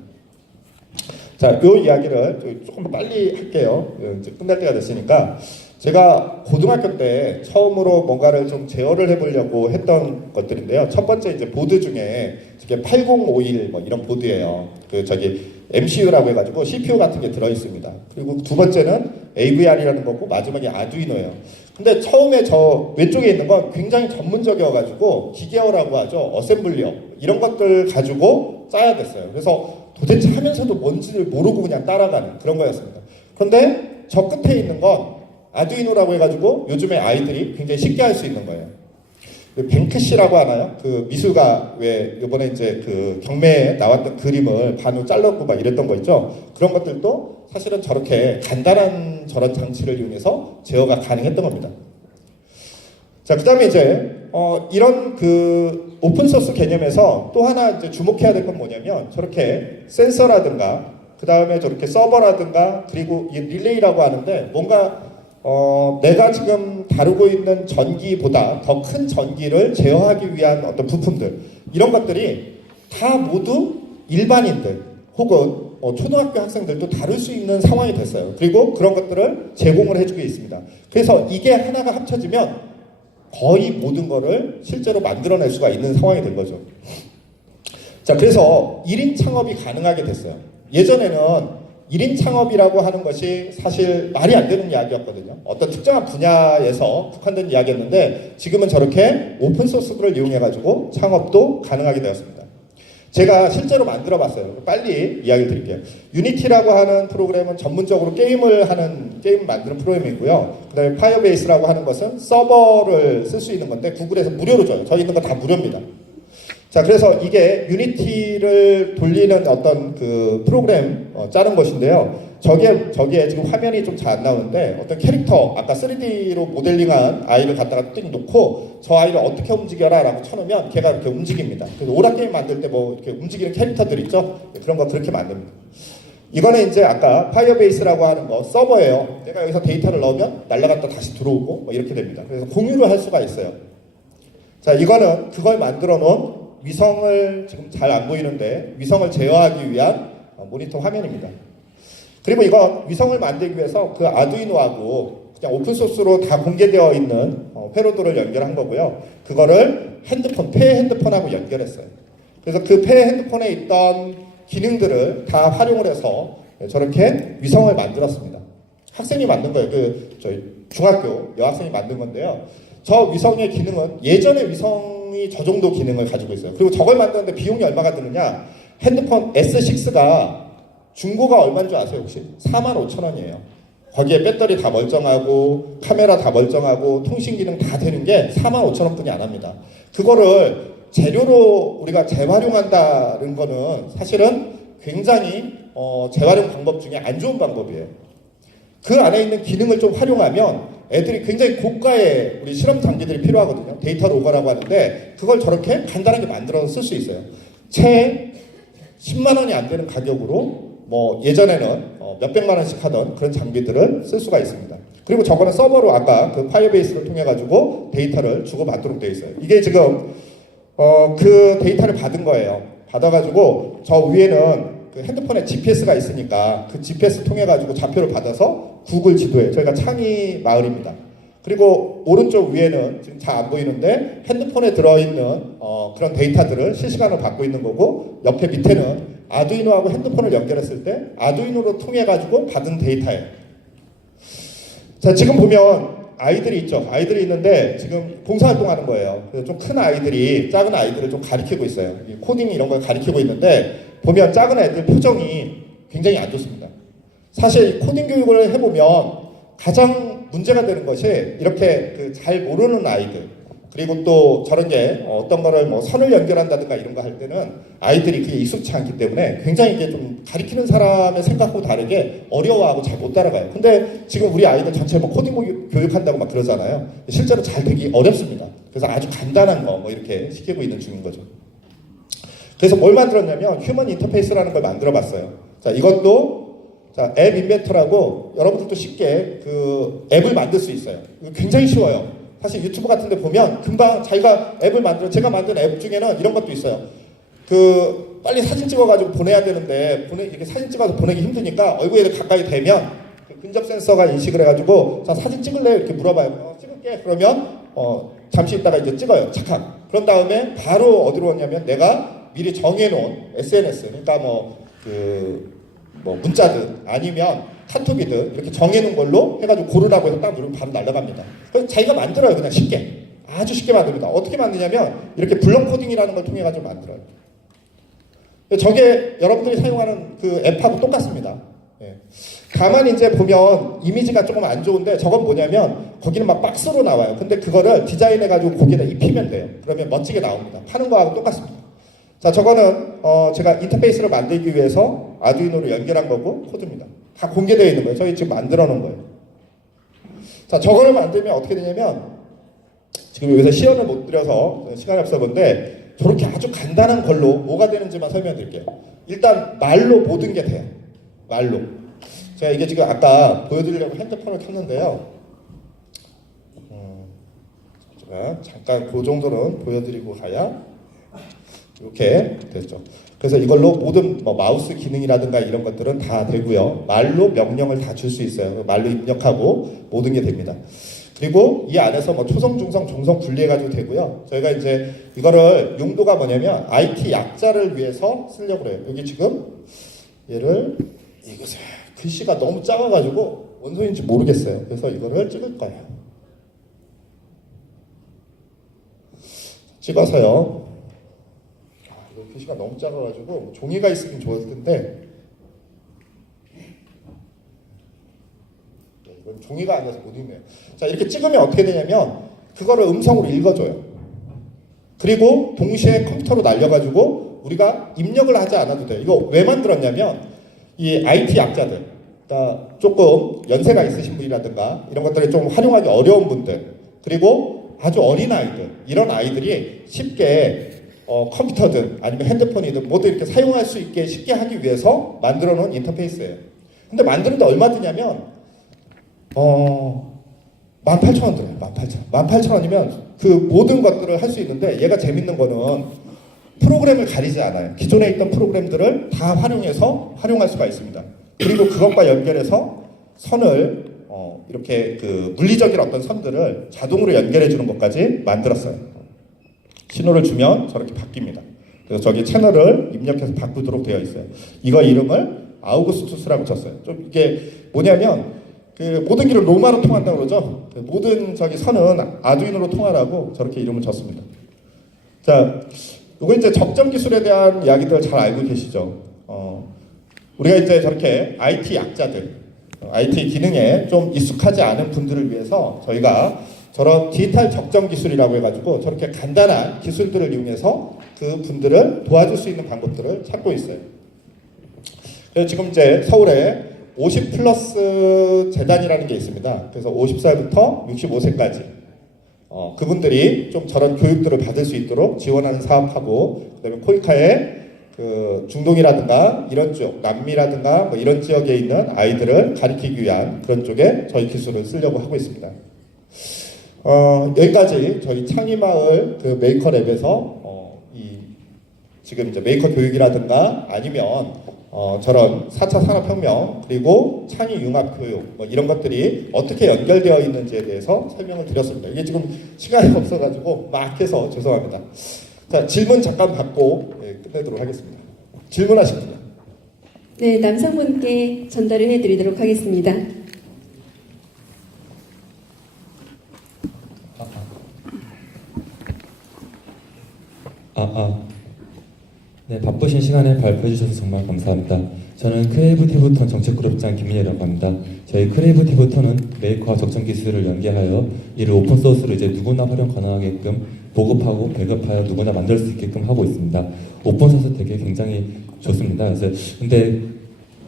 자, 이 이야기를 조금 빨리 할게요. 이제 끝날 때가 됐으니까. 제가 고등학교 때 처음으로 뭔가를 좀 제어를 해보려고 했던 것들인데요. 첫 번째 이제 보드 중에 저게 8051 뭐 이런 보드예요. 그 저기 MCU라고 해가지고 CPU 같은 게 들어있습니다. 그리고 두 번째는 AVR이라는 거고 마지막에 아두이노예요. 근데 처음에 저 왼쪽에 있는 건 굉장히 전문적이어가지고 기계어라고 하죠. 어셈블리어 이런 것들 가지고 짜야 됐어요. 그래서 도대체 하면서도 뭔지를 모르고 그냥 따라가는 그런 거였습니다. 그런데 저 끝에 있는 건 아두이노라고 해가지고 요즘에 아이들이 굉장히 쉽게 할 수 있는 거예요. 뱅크시라고 하나요? 그 미술가 왜 이번에 이제 그 경매에 나왔던 그림을 반으로 잘랐고 막 이랬던 거 있죠? 그런 것들도 사실은 저렇게 간단한 저런 장치를 이용해서 제어가 가능했던 겁니다. 자, 그 다음에 이제 이런 그 오픈소스 개념에서 또 하나 이제 주목해야 될 건 뭐냐면 저렇게 센서라든가 그 다음에 저렇게 서버라든가 그리고 이 릴레이라고 하는데 뭔가 내가 지금 다루고 있는 전기보다 더 큰 전기를 제어하기 위한 어떤 부품들 이런 것들이 다 모두 일반인들 혹은 초등학교 학생들도 다룰 수 있는 상황이 됐어요. 그리고 그런 것들을 제공을 해주고 있습니다. 그래서 이게 하나가 합쳐지면 거의 모든 거를 실제로 만들어낼 수가 있는 상황이 된 거죠. 자, 그래서 1인 창업이 가능하게 됐어요. 예전에는 1인 창업이라고 하는 것이 사실 말이 안 되는 이야기였거든요. 어떤 특정한 분야에서 국한된 이야기였는데 지금은 저렇게 오픈소스를 이용해가지고 창업도 가능하게 되었습니다. 제가 실제로 만들어 봤어요. 빨리 이야기를 드릴게요. 유니티라고 하는 프로그램은 전문적으로 게임 만드는 프로그램이고요. 그 다음에 파이어베이스라고 하는 것은 서버를 쓸 수 있는 건데 구글에서 무료로 줘요. 저희 있는 거 다 무료입니다. 자, 그래서 이게 유니티를 돌리는 어떤 그 프로그램 짜는 것인데요. 저기에 지금 화면이 좀 잘 안 나오는데 어떤 캐릭터 아까 3D로 모델링한 아이를 갖다가 띵 놓고 저 아이를 어떻게 움직여라 라고 쳐놓으면 걔가 이렇게 움직입니다. 그래서 오락게임 만들 때 뭐 이렇게 움직이는 캐릭터들 있죠? 그런 거 그렇게 만듭니다. 이거는 이제 아까 파이어베이스라고 하는 거 서버예요. 내가 여기서 데이터를 넣으면 날아갔다 다시 들어오고 뭐 이렇게 됩니다. 그래서 공유를 할 수가 있어요. 자, 이거는 그걸 만들어 놓은 위성을 지금 잘 안 보이는데 위성을 제어하기 위한 모니터 화면입니다. 그리고 이건 위성을 만들기 위해서 그 아두이노하고 그냥 오픈소스로 다 공개되어 있는 회로도를 연결한 거고요. 그거를 폐 핸드폰하고 연결했어요. 그래서 그 폐 핸드폰에 있던 기능들을 다 활용을 해서 저렇게 위성을 만들었습니다. 학생이 만든 거예요. 저희 중학교 여학생이 만든 건데요. 저 위성의 기능은 예전의 위성이 저 정도 기능을 가지고 있어요. 그리고 저걸 만드는데 비용이 얼마가 드느냐? 핸드폰 S6가 중고가 얼마인 줄 아세요 혹시? 45,000원이에요. 거기에 배터리 다 멀쩡하고 카메라 다 멀쩡하고 통신 기능 다 되는 게 45,000원뿐이 안 합니다. 그거를 재료로 우리가 재활용한다는 거는 사실은 굉장히 재활용 방법 중에 안 좋은 방법이에요. 그 안에 있는 기능을 좀 활용하면 애들이 굉장히 고가의 우리 실험 장비들이 필요하거든요. 데이터 로거라고 하는데 그걸 저렇게 간단하게 만들어서 쓸 수 있어요. 채 10만 원이 안 되는 가격으로 뭐 예전에는 몇백만 원씩 하던 그런 장비들을 쓸 수가 있습니다. 그리고 저거는 서버로 아까 그 파이어베이스를 통해 가지고 데이터를 주고받도록 되어 있어요. 이게 지금 그 데이터를 받은 거예요. 받아가지고 저 위에는 그 핸드폰에 GPS가 있으니까 그 GPS 통해 가지고 좌표를 받아서 구글 지도에 저희가 창이 마을입니다. 그리고 오른쪽 위에는 지금 잘 안 보이는데 핸드폰에 들어있는 그런 데이터들을 실시간으로 받고 있는 거고 옆에 밑에는 아두이노하고 핸드폰을 연결했을 때 아두이노로 통해 가지고 받은 데이터예요. 자, 지금 보면 아이들이 있죠. 아이들이 있는데 지금 봉사활동하는 거예요. 그래서 좀 큰 아이들이 작은 아이들을 좀 가리키고 있어요. 이 코딩 이런 걸 가리키고 있는데 보면 작은 애들 표정이 굉장히 안 좋습니다. 사실 이 코딩 교육을 해보면 가장 문제가 되는 것이 이렇게 그 잘 모르는 아이들, 그리고 또 저런 게 어떤 거를 뭐 선을 연결한다든가 이런 거 할 때는 아이들이 그게 익숙치 않기 때문에 굉장히 이게 좀 가리키는 사람의 생각하고 다르게 어려워하고 잘 못 따라가요. 근데 지금 우리 아이들 전체 뭐 코딩 교육한다고 막 그러잖아요. 실제로 잘 되기 어렵습니다. 그래서 아주 간단한 거 뭐 이렇게 시키고 있는 중인 거죠. 그래서 뭘 만들었냐면 휴먼 인터페이스라는 걸 만들어 봤어요. 자, 이것도 자, 앱 인벤터라고 여러분들도 쉽게 그 앱을 만들 수 있어요. 이거 굉장히 쉬워요. 사실 유튜브 같은 데 보면 금방 자기가 앱을 제가 만든 앱 중에는 이런 것도 있어요. 그 빨리 사진 찍어가지고 보내야 되는데 이렇게 사진 찍어서 보내기 힘드니까 얼굴에 가까이 대면 그 근접 센서가 인식을 해가지고 자, 사진 찍을래요? 이렇게 물어봐요. 찍을게. 그러면 잠시 있다가 이제 찍어요. 착각. 그런 다음에 바로 어디로 오냐면 내가 미리 정해놓은 SNS, 그러니까 뭐 문자든 아니면 카톡이든 이렇게 정해놓은 걸로 해가지고 고르라고 해서 딱 누르면 바로 날아갑니다. 그래서 자기가 만들어요. 그냥 쉽게. 아주 쉽게 만듭니다. 어떻게 만드냐면 이렇게 블럭 코딩이라는 걸 통해 가지고 만들어요. 저게 여러분들이 사용하는 그 앱하고 똑같습니다. 예. 다만 이제 보면 이미지가 조금 안 좋은데 저건 뭐냐면 거기는 막 박스로 나와요. 근데 그거를 디자인해가지고 거기에다 입히면 돼요. 그러면 멋지게 나옵니다. 파는 거하고 똑같습니다. 자, 저거는 제가 인터페이스를 만들기 위해서 아두이노로 연결한 거고 코드입니다. 다 공개되어 있는 거예요. 저희 지금 만들어 놓은 거예요. 자, 저거를 만들면 어떻게 되냐면 지금 여기서 시연을 못 드려서 시간이 없어 본데 저렇게 아주 간단한 걸로 뭐가 되는지만 설명드릴게요. 일단 말로 모든 게 돼요. 말로. 제가 이게 지금 아까 보여드리려고 핸드폰을 켰는데요. 제가 잠깐 그 정도는 보여드리고 가야 이렇게 됐죠. 그래서 이걸로 모든 뭐 마우스 기능이라든가 이런 것들은 다 되고요. 말로 명령을 다 줄 수 있어요. 말로 입력하고 모든 게 됩니다. 그리고 이 안에서 뭐 초성, 중성, 종성 분리해가지고 되고요. 저희가 이제 이거를 용도가 뭐냐면 IT 약자를 위해서 쓰려고 그래요. 여기 지금 얘를 이것을 글씨가 너무 작아가지고 원소인지 모르겠어요. 그래서 이거를 찍을 거예요. 찍어서요. 글씨가 너무 작아가지고 종이가 있으면 좋을 텐데 이건 종이가 안 돼서 못 읽네요. 자, 이렇게 찍으면 어떻게 되냐면 그거를 음성으로 읽어줘요. 그리고 동시에 컴퓨터로 날려가지고 우리가 입력을 하지 않아도 돼요. 이거 왜 만들었냐면 이 IT 약자들, 그러니까 조금 연세가 있으신 분이라든가 이런 것들을 좀 활용하기 어려운 분들, 그리고 아주 어린 아이들, 이런 아이들이 쉽게 컴퓨터든 아니면 핸드폰이든 모두 이렇게 사용할 수 있게 쉽게 하기 위해서 만들어 놓은 인터페이스예요. 근데 만드는데 얼마 드냐면 18,000원 들어요. 18,000원이면 그 모든 것들을 할 수 있는데 얘가 재밌는 거는 프로그램을 가리지 않아요. 기존에 있던 프로그램들을 다 활용해서 활용할 수가 있습니다. 그리고 그것과 연결해서 선을 이렇게 그 물리적인 어떤 선들을 자동으로 연결해 주는 것까지 만들었어요. 신호를 주면 저렇게 바뀝니다. 그래서 저기 채널을 입력해서 바꾸도록 되어 있어요. 이거 이름을 아우구스투스라고 쳤어요. 좀 이게 뭐냐면 그 모든 길은 로마로 통한다고 그러죠. 모든 저기 선은 아두이노로 통하라고 저렇게 이름을 줬습니다. 자, 이거 이제 적정 기술에 대한 이야기들 잘 알고 계시죠. 우리가 이제 저렇게 IT 약자들, IT 기능에 좀 익숙하지 않은 분들을 위해서 저희가 저런 디지털 적정 기술이라고 해가지고 저렇게 간단한 기술들을 이용해서 그 분들을 도와줄 수 있는 방법들을 찾고 있어요. 그래서 지금 이제 서울에 50 플러스 재단이라는 게 있습니다. 그래서 50살부터 65세까지 그분들이 좀 저런 교육들을 받을 수 있도록 지원하는 사업하고, 그다음에 코이카에 그 중동이라든가 이런 쪽, 남미라든가 뭐 이런 지역에 있는 아이들을 가리키기 위한 그런 쪽에 저희 기술을 쓰려고 하고 있습니다. 여기까지 저희 창의마을 그 메이커랩에서 지금 이제 메이커 교육이라든가 아니면 저런 4차 산업혁명 그리고 창의융합교육 뭐 이런 것들이 어떻게 연결되어 있는지에 대해서 설명을 드렸습니다. 이게 지금 시간이 없어가지고 막 해서 죄송합니다. 자, 질문 잠깐 받고 끝내도록 하겠습니다. 질문하실 분. 네, 남성분께 전달을 해드리도록 하겠습니다. 주신 시간에 발표해 주셔서 정말 감사합니다. 저는 크리에이티브턴 정책그룹장 김민혜라고 합니다. 저희 크리에이티브턴은 메이커와 적정 기술을 연계하여 이를 오픈소스로 이제 누구나 활용 가능하게끔 보급하고 배급하여 누구나 만들 수 있게끔 하고 있습니다. 오픈소스 되게 굉장히 좋습니다. 그래서 근데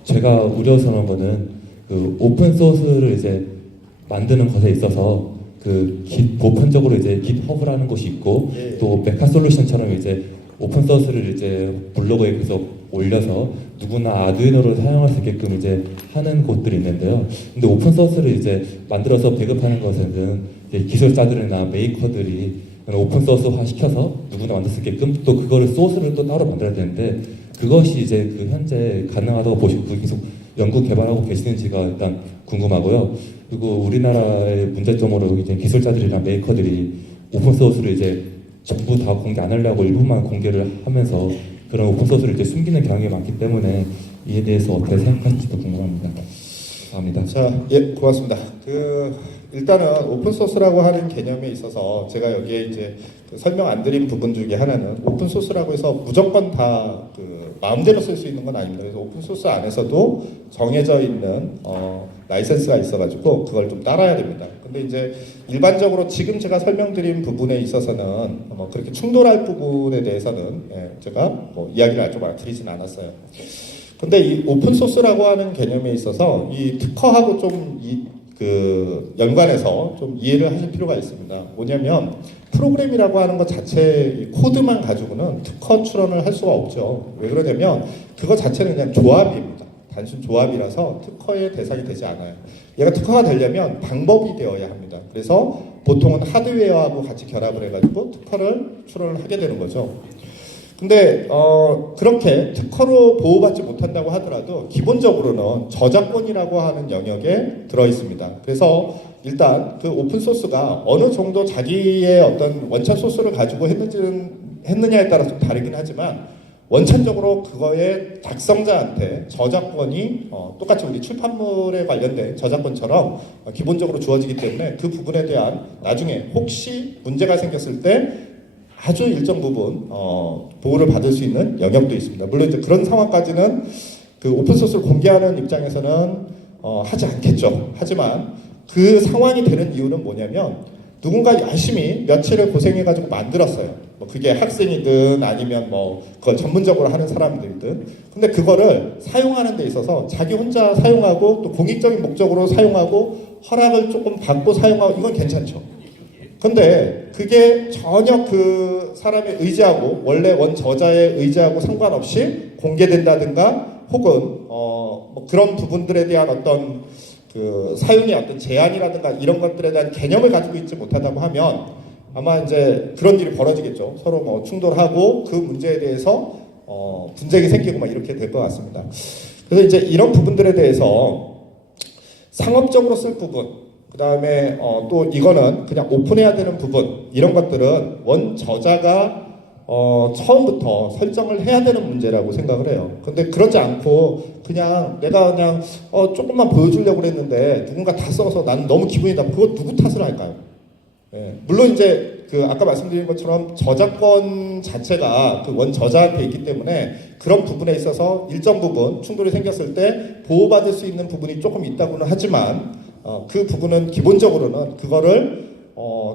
제가 우려스러운 거는 그 오픈소스를 이제 만드는 것에 있어서 그 보편적으로 이제 깃허브라는 곳이 있고 또 메카솔루션처럼 이제 오픈소스를 이제 블로그에 계속 올려서 누구나 아두이노를 사용할 수 있게끔 이제 하는 곳들이 있는데요. 근데 오픈소스를 이제 만들어서 배급하는 것에는 이제 기술자들이나 메이커들이 오픈소스화 시켜서 누구나 만들 수 있게끔 또 그거를 소스를 또 따로 만들어야 되는데 그것이 이제 그 현재 가능하다고 보시고 계속 연구 개발하고 계시는지가 일단 궁금하고요. 그리고 우리나라의 문제점으로 이제 기술자들이나 메이커들이 오픈소스를 이제 전부 다 공개 안 하려고 일부만 공개를 하면서 그런 오픈소스를 이제 숨기는 경향이 많기 때문에 이에 대해서 어떻게 생각하실지도 궁금합니다. 감사합니다. 자, 예, 고맙습니다. 일단은 오픈소스라고 하는 개념에 있어서 제가 여기에 이제 설명 안 드린 부분 중에 하나는 오픈소스라고 해서 무조건 다 마음대로 쓸 수 있는 건 아닙니다. 그래서 오픈소스 안에서도 정해져 있는 라이센스가 있어가지고 그걸 좀 따라야 됩니다. 근데 이제 일반적으로 지금 제가 설명드린 부분에 있어서는 그렇게 충돌할 부분에 대해서는 제가 이야기를 좀 드리진 않았어요. 근데 이 오픈소스라고 하는 개념에 있어서 이 특허하고 좀 연관해서 좀 이해를 하실 필요가 있습니다. 뭐냐면 프로그램이라고 하는 것 자체 코드만 가지고는 특허 출원을 할 수가 없죠. 왜 그러냐면 그거 자체는 그냥 조합입니다. 단순 조합이라서 특허의 대상이 되지 않아요. 얘가 특허가 되려면 방법이 되어야 합니다. 그래서 보통은 하드웨어하고 같이 결합을 해가지고 특허를 출원을 하게 되는 거죠. 근데 그렇게 특허로 보호받지 못한다고 하더라도 기본적으로는 저작권이라고 하는 영역에 들어 있습니다. 그래서 일단 그 오픈 소스가 어느 정도 자기의 어떤 원천 소스를 가지고 했느냐에 따라 좀 다르긴 하지만 원천적으로 그거의 작성자한테 저작권이 똑같이 우리 출판물에 관련된 저작권처럼 기본적으로 주어지기 때문에 그 부분에 대한 나중에 혹시 문제가 생겼을 때 아주 일정 부분 보호를 받을 수 있는 영역도 있습니다. 물론 이제 그런 상황까지는 그 오픈소스를 공개하는 입장에서는 하지 않겠죠. 하지만 그 상황이 되는 이유는 뭐냐면 누군가 열심히 며칠을 고생해가지고 만들었어요. 그게 학생이든 아니면 그걸 전문적으로 하는 사람들이든. 근데 그거를 사용하는 데 있어서 자기 혼자 사용하고 또 공익적인 목적으로 사용하고 허락을 조금 받고 사용하고 이건 괜찮죠. 근데 그게 전혀 그 사람의 의지하고 원래 원저자의 의지하고 상관없이 공개된다든가 혹은 그런 부분들에 대한 어떤 그 사용의 어떤 제한이라든가 이런 것들에 대한 개념을 가지고 있지 못하다고 하면 아마 이제 그런 일이 벌어지겠죠. 서로 충돌하고 그 문제에 대해서 분쟁이 생기고 이렇게 될 것 같습니다. 그래서 이제 이런 부분들에 대해서 상업적으로 쓸 부분 그 다음에 또 이거는 그냥 오픈해야 되는 부분 이런 것들은 원 저자가 처음부터 설정을 해야 되는 문제라고 생각을 해요. 근데 그러지 않고 내가 그냥 조금만 보여주려고 그랬는데 누군가 다 써서 나는 너무 기분이 나쁘고 그거 누구 탓을 할까요? 예. 물론 이제 아까 말씀드린 것처럼 저작권 자체가 그 원 저자한테 있기 때문에 그런 부분에 있어서 일정 부분 충돌이 생겼을 때 보호받을 수 있는 부분이 조금 있다고는 하지만 그 부분은 기본적으로는 그거를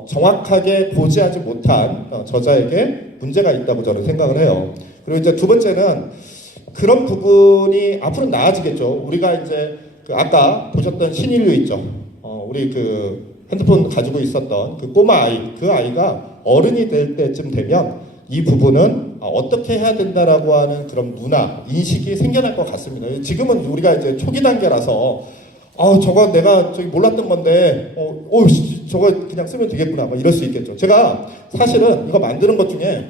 정확하게 고지하지 못한 저자에게 문제가 있다고 저는 생각을 해요. 그리고 이제 두 번째는 그런 부분이 앞으로 나아지겠죠. 우리가 이제 아까 보셨던 신인류 있죠. 우리 핸드폰 가지고 있었던 그 꼬마 아이, 그 아이가 어른이 될 때쯤 되면 이 부분은 어떻게 해야 된다라고 하는 그런 문화, 인식이 생겨날 것 같습니다. 지금은 우리가 이제 초기 단계라서 저거 내가 몰랐던 건데, 저거 그냥 쓰면 되겠구나, 이럴 수 있겠죠. 제가 사실은 이거 만드는 것 중에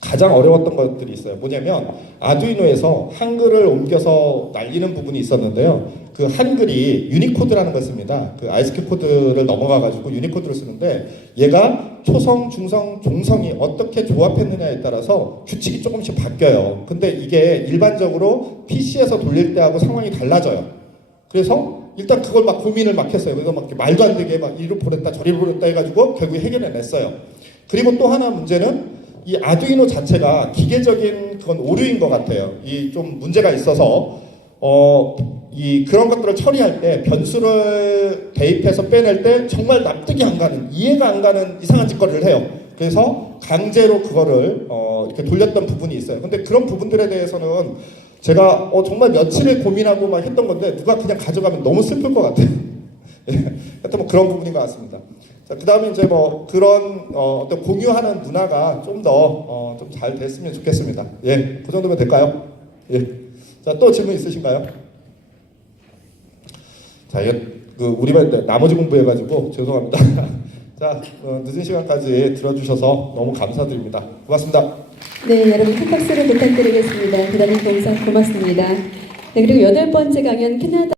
가장 어려웠던 것들이 있어요. 뭐냐면, 아두이노에서 한글을 옮겨서 날리는 부분이 있었는데요. 그 한글이 유니코드라는 걸 씁니다. 그 아이스키 코드를 넘어가가지고 유니코드를 쓰는데, 얘가 초성, 중성, 종성이 어떻게 조합했느냐에 따라서 규칙이 조금씩 바뀌어요. 근데 이게 일반적으로 PC에서 돌릴 때하고 상황이 달라져요. 그래서 일단 그걸 고민을 했어요. 그래서 말도 안 되게 이리로 보냈다 저리로 보냈다 해가지고 결국에 해결해냈어요. 그리고 또 하나 문제는 이 아두이노 자체가 기계적인 보기에는 그건 오류인 것 같아요. 이 좀 문제가 있어서 이 그런 것들을 처리할 때 변수를 대입해서 빼낼 때 정말 납득이 안 가는, 이해가 안 가는 이상한 짓거리를 해요. 그래서 강제로 그거를 이렇게 돌렸던 부분이 있어요. 근데 그런 부분들에 대해서는 제가 정말 며칠을 고민하고 막 했던 건데 누가 그냥 가져가면 너무 슬플 것 같아요. 예, 하여튼 뭐 그런 부분인 것 같습니다. 자, 그 다음에 이제 뭐 그런 어떤 공유하는 문화가 좀 더 좀 잘 됐으면 좋겠습니다. 예, 그 정도면 될까요? 예. 자, 또 질문 있으신가요? 자, 우리 반 나머지 공부해가지고 죄송합니다. 자, 늦은 시간까지 들어주셔서 너무 감사드립니다. 고맙습니다. 네, 여러분 큰 박수를 부탁드리겠습니다. 대단히 고맙습니다. 네, 그리고 8번째 강연 캐나다